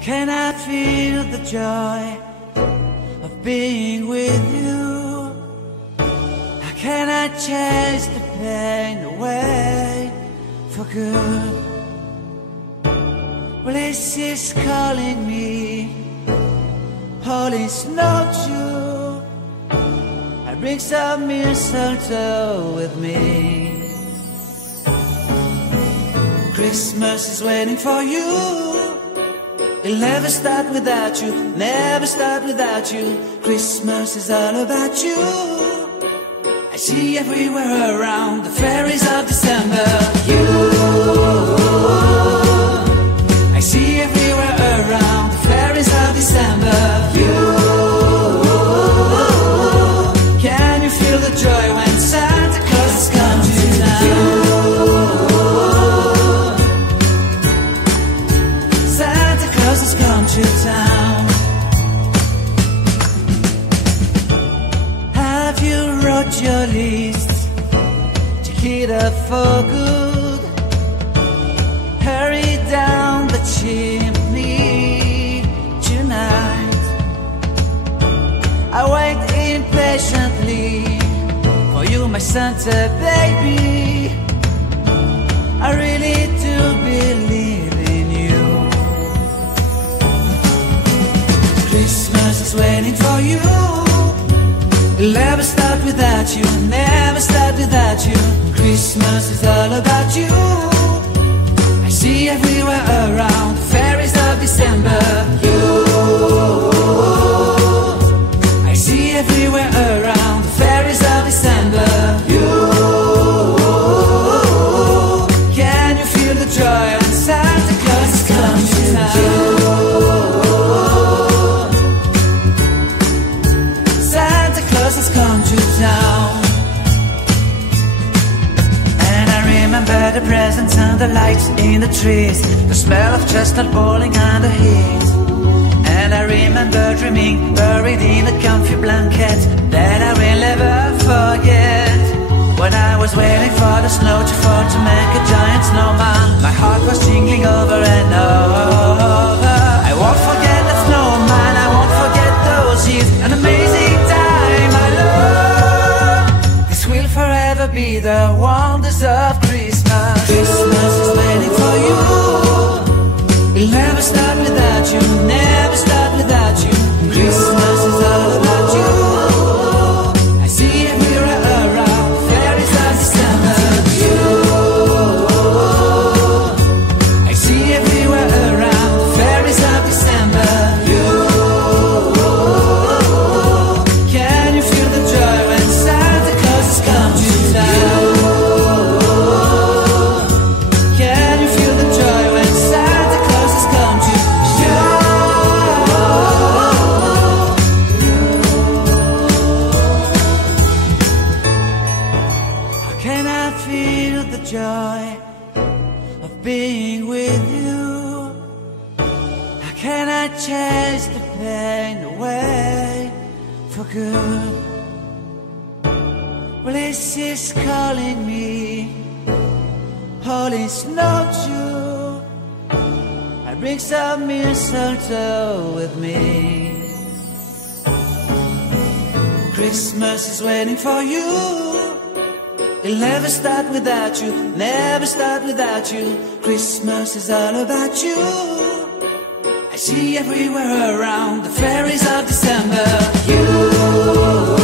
can I feel the joy of being with you? How can I chase the pain away for good? Well, this is calling me, all is not true. I bring some mistletoe with me. Christmas is waiting for you. It'll never start without you, never start without you. Christmas is all about you. I see everywhere around the fairies of December. You, I see everywhere around the fairies of December. You, can you feel the joy when Santa Claus has come to town? You, to town. Have you wrote your list to hit up for good? Hurry down the chimney tonight. I wait impatiently for you, my Santa baby. I really do believe in you. Christmas is waiting for you. It'll never start without you, never start without you. Christmas is all about you. I see everywhere around the fairies of December. You, I see everywhere around the fairies of December. You, can you feel the joy when Santa Claus has come to town? Has come to town. And I remember the presents and the lights in the trees, the smell of chestnut boiling and the heat. And I remember dreaming, buried in a comfy blanket that I will never forget. When I was waiting for the snow to fall to make a giant snowman, my heart was tingling over and over. I won't forget the snowman, I won't forget those years, an amazing time. Will forever be the wonders of Christmas. Christmas is waiting for you. It'll never start without you, never start without you. Christmas is all about you. I see everywhere around the fairies of December. You, I see everywhere around the fairies of December. You, can you feel the joy when Santa Claus has come to town? Can you feel the joy when Santa Claus has come to town? How can I feel the joy of being with you? How can I chase the pain away for good? Well, this is calling me, all is not true. I bring some mistletoe with me. Christmas is waiting for you. It'll never start without you, never start without you. Christmas is all about you. I see everywhere around the fairies of December. You,